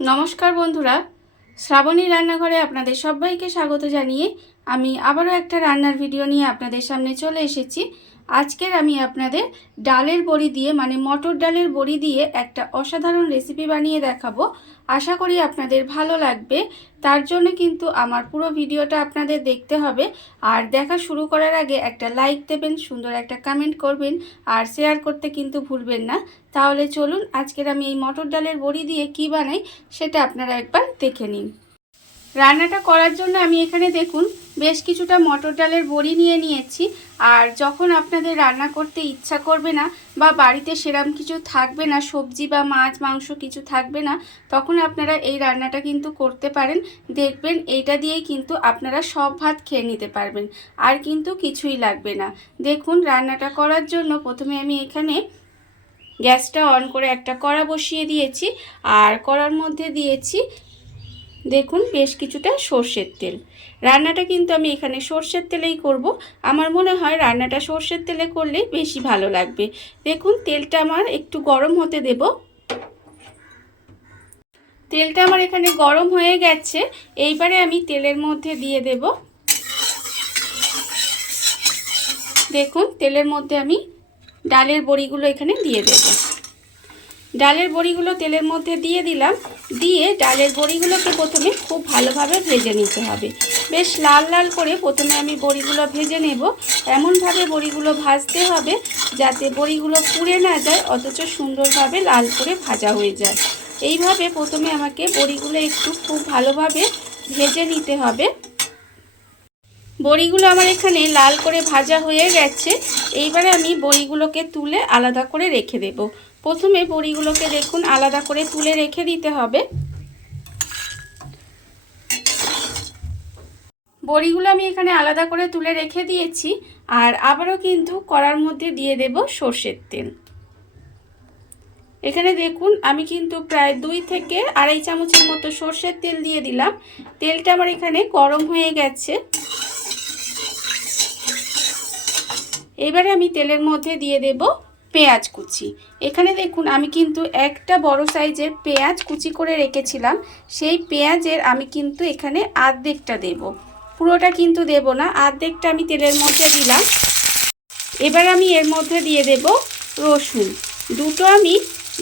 নমস্কার বন্ধুরা, শ্রাবণী রান্নাঘরে আপনাদের সবাইকে স্বাগত জানিয়ে আমি আবারও একটা রান্নার ভিডিও নিয়ে আপনাদের সামনে চলে এসেছি। আজকের আমি আপনাদের ডালের বড়ি দিয়ে মটর ডালের বড়ি দিয়ে একটা অসাধারণ রেসিপি বানিয়ে দেখাবো। আশা করি আপনাদের ভালো লাগবে। তার জন্য কিন্তু আমার পুরো ভিডিওটা আপনাদের দেখতে হবে। আর দেখা শুরু করার আগে একটা লাইক দেবেন, সুন্দর একটা কমেন্ট করবেন আর শেয়ার করতে কিন্তু ভুলবেন না। তাহলে চলুন আজকের আমি এই মটর ডালের বড়ি দিয়ে কি বানাই সেটা আপনারা একবার দেখে নিন। রান্নাটা করার জন্য আমি এখানে দেখুন বেশ কিছুটা মটর ডালের বড়ি নিয়ে নিয়েছি। আর যখন আপনাদের রান্না করতে ইচ্ছা করবে না বা বাড়িতে সেরকম কিছু থাকবে না, সবজি বা মাছ মাংস কিছু থাকবে না, তখন আপনারা এই রান্নাটা কিন্তু করতে পারেন। দেখবেন এইটা দিয়েই কিন্তু আপনারা সব ভাত খেয়ে নিতে পারবেন, আর কিন্তু কিছুই লাগবে না। দেখুন রান্নাটা করার জন্য প্রথমে আমি এখানে গ্যাসটা অন করে একটা কড়া বসিয়ে দিয়েছি। আর কড়ার মধ্যে দিয়েছি দেখুন বেশ কিছুটা সর্ষের তেল। রান্নাটা কিন্তু আমি এখানে সর্ষের তেলেই করব। আমার মনে হয় রান্নাটা সর্ষের তেলে করলেই বেশি ভালো লাগবে। দেখুন তেলটা আমার একটু গরম হতে দেব। তেলটা আমার এখানে গরম হয়ে গেছে। এইবারে আমি তেলের মধ্যে দিয়ে দেব, দেখুন তেলের মধ্যে আমি ডালের বড়িগুলো এখানে দিয়ে দেব। ডালের বড়িগুলো তেলের মধ্যে দিয়ে দিলাম। দিয়ে ডালের বড়িগুলোকে প্রথমে খুব ভালোভাবে ভেজে নিতে হবে। বেশ লাল লাল করে প্রথমে আমি বড়িগুলো ভেজে নেব। এমনভাবে বড়িগুলো ভাজতে হবে যাতে বড়িগুলো পুড়ে না যায়, অথচ সুন্দরভাবে লাল করে ভাজা হয়ে যায়। এইভাবে প্রথমে আমাকে বড়িগুলো একটু খুব ভালোভাবে ভেজে নিতে হবে। বড়িগুলো আমার এখানে লাল করে ভাজা হয়ে গেছে। এইবারে আমি বড়িগুলোকে তুলে আলাদা করে রেখে দেব। প্রথমে বড়িগুলোকে দেখুন আলাদা করে তুলে রেখে দিতে হবে। বড়িগুলো আমি এখানে আলাদা করে তুলে রেখে দিয়েছি। আর আবারও কিন্তু কড়ার মধ্যে দিয়ে দেব সর্ষের তেল। এখানে দেখুন আমি কিন্তু প্রায় 2 থেকে আড়াই চামচের মতো সর্ষের তেল দিয়ে দিলাম। তেলটা আমার এখানে গরম হয়ে গেছে। এবারে আমি তেলের মধ্যে দিয়ে দেব পেঁয়াজ কুচি। এখানে দেখুন আমি কিন্তু একটা বড় সাইজের পেঁয়াজ কুচি করে রেখেছিলাম। সেই পেঁয়াজের আমি কিন্তু এখানে অর্ধেকটা দেব, পুরোটা কিন্তু দেব না, অর্ধেকটা আমি তেলের মধ্যে দিলাম। এবার আমি এর মধ্যে দিয়ে দেব রসুন দুটো। আমি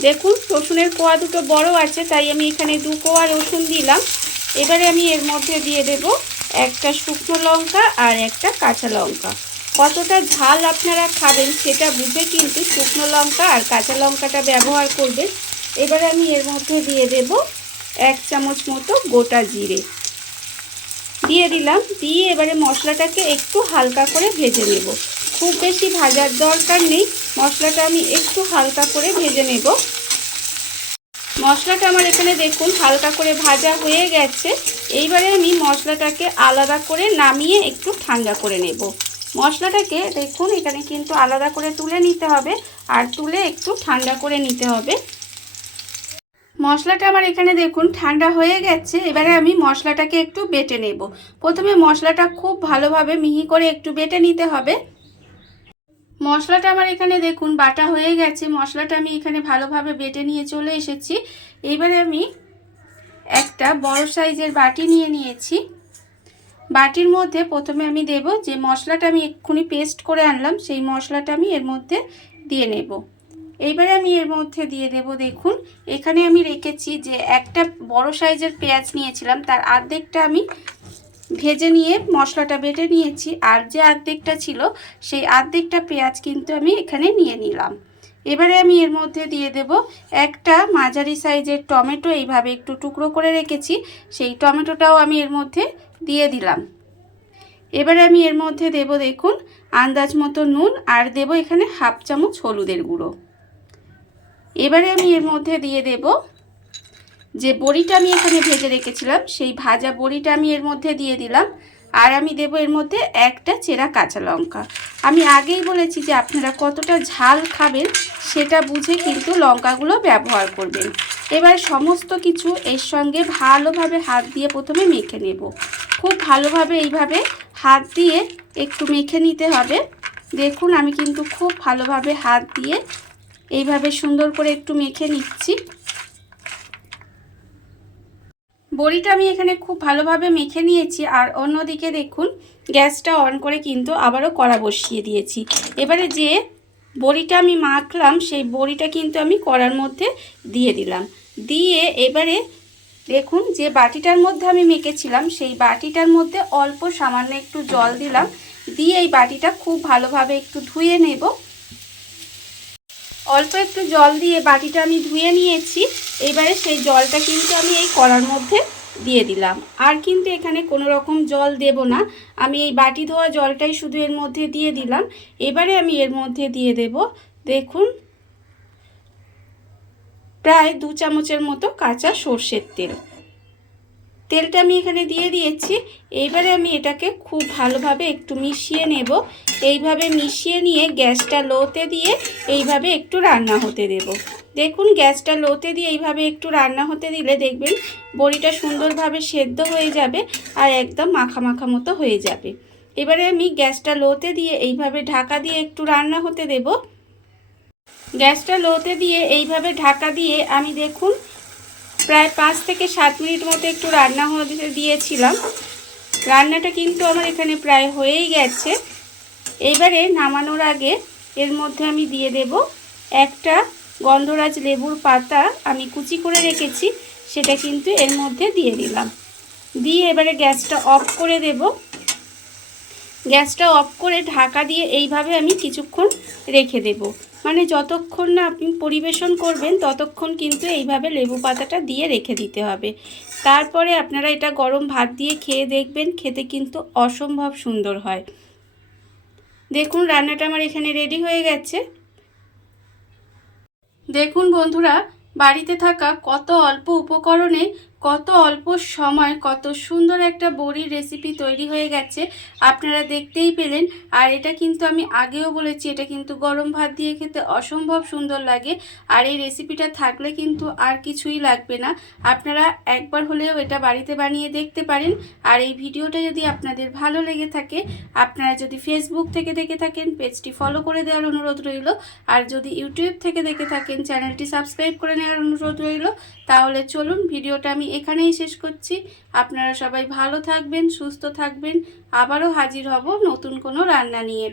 দেখুন রসুনের কোয়া দুটো বড় আছে, তাই আমি এখানে 2 কোয়া রসুন দিলাম। এবারে আমি এর মধ্যে দিয়ে দেব একটা শুকনো লঙ্কা আর একটা কাঁচা লঙ্কা। কতটা ঝাল আপনারা খাবেন সেটা বুঝে কিন্তু শুকনো লঙ্কা আর কাঁচা লঙ্কাটা ব্যবহার করবেন। এবারে আমি এর মধ্যে দিয়ে দেব 1 চামচ মতো গোটা জিরে দিয়ে দিলাম। দিয়ে এবারে মশলাটাকে একটু হালকা করে ভেজে নেব। খুব বেশি ভাজার দরকার নেই, মশলাটা আমি একটু হালকা করে ভেজে নেব। মশলাটা আমার এখানে দেখুন হালকা করে ভাজা হয়ে গেছে। এইবারে আমি মশলাটাকে আলাদা করে নামিয়ে একটু ঠান্ডা করে নেব। মশলাটাকে দেখুন এখানে কিন্তু আলাদা করে তুলে নিতে হবে, আর তুলে একটু ঠান্ডা করে নিতে হবে। মশলাটা আমার এখানে দেখুন ঠান্ডা হয়ে গেছে। এবারে আমি মশলাটাকে একটু বেটে নেব। প্রথমে মশলাটা খুব ভালোভাবে মিহি করে একটু বেটে নিতে হবে। মশলাটা আমার এখানে দেখুন বাটা হয়ে গেছে। মশলাটা আমি এখানে ভালোভাবে বেটে নিয়ে চলে এসেছি। এইবারে আমি একটা বড় সাইজের বাটি নিয়ে নিয়েছি। বাটির মধ্যে প্রথমে আমি দেব যে মশলাটা আমি এক্ষুনি পেস্ট করে আনলাম, সেই মশলাটা আমি এর মধ্যে দিয়ে নেব। এইবারে আমি এর মধ্যে দিয়ে দেব, দেখুন এখানে আমি রেখেছি যে একটা বড় সাইজের পেঁয়াজ নিয়েছিলাম, তার অর্ধেকটা আমি ভেজে নিয়ে মশলাটা বেটে নিয়েছি। আর যে অর্ধেকটা ছিল সেই অর্ধেকটা পেঁয়াজ কিন্তু আমি এখানে নিয়ে নিলাম। এবারে আমি এর মধ্যে দিয়ে দেব একটা মাঝারি সাইজের টমেটো, এইভাবে একটু টুকরো করে রেখেছি, সেই টমেটোটাও আমি এর মধ্যে দিয়ে দিলাম। এবারে আমি এর মধ্যে দেব দেখুন আন্দাজ মতো নুন, আর দেব এখানে 1/2 চামচ হলুদের গুঁড়ো। এবারে আমি এর মধ্যে দিয়ে দেব যে বড়িটা আমি এখানে ভেজে রেখেছিলাম, সেই ভাজা বড়িটা আমি এর মধ্যে দিয়ে দিলাম। আর আমি দেব এর মধ্যে একটা চেরা কাঁচা লঙ্কা। আমি আগেই বলেছি যে আপনারা কতটা ঝাল খাবেন সেটা বুঝে কিন্তু লঙ্কাগুলো ব্যবহার করবেন। এবার সমস্ত কিছু এর সঙ্গে ভালোভাবে হাত দিয়ে প্রথমে মেখে নেব। খুব ভালোভাবে এইভাবে হাত দিয়ে একটু মেখে নিতে হবে। দেখুন আমি কিন্তু খুব ভালোভাবে হাত দিয়ে এইভাবে সুন্দর করে একটু মেখে নিচ্ছি। বড়িটা আমি এখানে খুব ভালোভাবে মেখে নিয়েছি। আর অন্যদিকে দেখুন গ্যাসটা অন করে কিন্তু আবারও কড়া বসিয়ে দিয়েছি। এবারে যে বড়িটা আমি মাখলাম সেই বড়িটা কিন্তু আমি কড়ার মধ্যে দিয়ে দিলাম। দিয়ে এবারে দেখুন যে বাটিটার মধ্যে আমি মেখেছিলাম সেই বাটিটার মধ্যে অল্প সামান্য একটু জল দিলাম। দিয়ে এই বাটিটা খুব ভালোভাবে একটু ধুয়ে নেব। অল্প একটু জল দিয়ে বাটিটা আমি ধুয়ে নিয়েছি। এবারে সেই জলটা কিন্তু আমি এই কড়ার মধ্যে দিয়ে দিলাম। আর কিন্তু এখানে কোনো রকম জল দেব না, আমি এই বাটি ধোয়া জলটাই শুধু এর মধ্যে দিয়ে দিলাম। এবারে আমি এর মধ্যে দিয়ে দেব দেখুন প্রায় 2 চামচের মতো কাঁচা সর্ষের তেল। তেলটা আমি এখানে দিয়ে দিয়েছি। এইবারে আমি এটাকে খুব ভালোভাবে একটু মিশিয়ে নেব। এইভাবে মিশিয়ে নিয়ে গ্যাসটা লোতে দিয়ে এইভাবে একটু রান্না হতে দেব। দেখুন গ্যাসটা লোতে দিয়ে এইভাবে একটু রান্না হতে দিলে দেখবেন বড়িটা সুন্দরভাবে সেদ্ধ হয়ে যাবে আর একদম মাখা মাখা মতো হয়ে যাবে। এবারে আমি গ্যাসটা লোতে দিয়ে এইভাবে ঢাকা দিয়ে একটু রান্না হতে দেব। গ্যাসটা লোতে দিয়ে এইভাবে ঢাকা দিয়ে আমি দেখুন প্রায় 5 থেকে 7 মিনিট মতো একটু রান্না হতে দিয়েছিলাম। রান্নাটা কিন্তু আমার এখানে প্রায় হয়েই গেছে। এবারে নামানোর আগে এর মধ্যে আমি দিয়ে দেব একটা গন্ধরাজ লেবুর পাতা আমি কুচি করে রেখেছি, সেটা কিন্তু এর মধ্যে দিয়ে দিলাম। দিয়ে এবারে গ্যাসটা অফ করে দেব। গ্যাসটা অফ করে ঢাকা দিয়ে এইভাবে আমি কিছুক্ষণ রেখে দেব। মানে যতক্ষণ না আপনি পরিবেশন করবেন ততক্ষণ কিন্তু এইভাবে লেবু পাতাটা দিয়ে রেখে দিতে হবে। তারপরে আপনারা এটা গরম ভাত দিয়ে খেয়ে দেখবেন, খেতে কিন্তু অসম্ভব সুন্দর হয়। দেখুন রান্নাটা আমার এখানে রেডি হয়ে গেছে। দেখুন বন্ধুরা, বাড়িতে থাকা কত অল্প উপকরণে কত অল্প সময় কত সুন্দর একটা বড়ির রেসিপি তৈরি হয়ে গেছে, আপনারা দেখতেই পেলেন। আর এটা কিন্তু আমি আগেও বলেছি, এটা কিন্তু গরম ভাত দিয়ে খেতে অসম্ভব সুন্দর লাগে। আর এই রেসিপিটা থাকলে কিন্তু আর কিছুই লাগবে না। আপনারা একবার হলেও এটা বাড়িতে বানিয়ে দেখতে পারেন। আর এই ভিডিওটা যদি আপনাদের ভালো লেগে থাকে, আপনারা যদি ফেসবুক থেকে দেখে থাকেন পেজটি ফলো করে দেওয়ার অনুরোধ রইল। আর যদি ইউটিউব থেকে দেখে থাকেন চ্যানেলটি সাবস্ক্রাইব করে নেওয়ার অনুরোধ রইল। তাহলে চলুন ভিডিওটা আমি এখানেই শেষ করছি। আপনারা সবাই ভালো থাকবেন, সুস্থ থাকবেন। আবারও হাজির হব নতুন কোনো রান্না নিয়ে।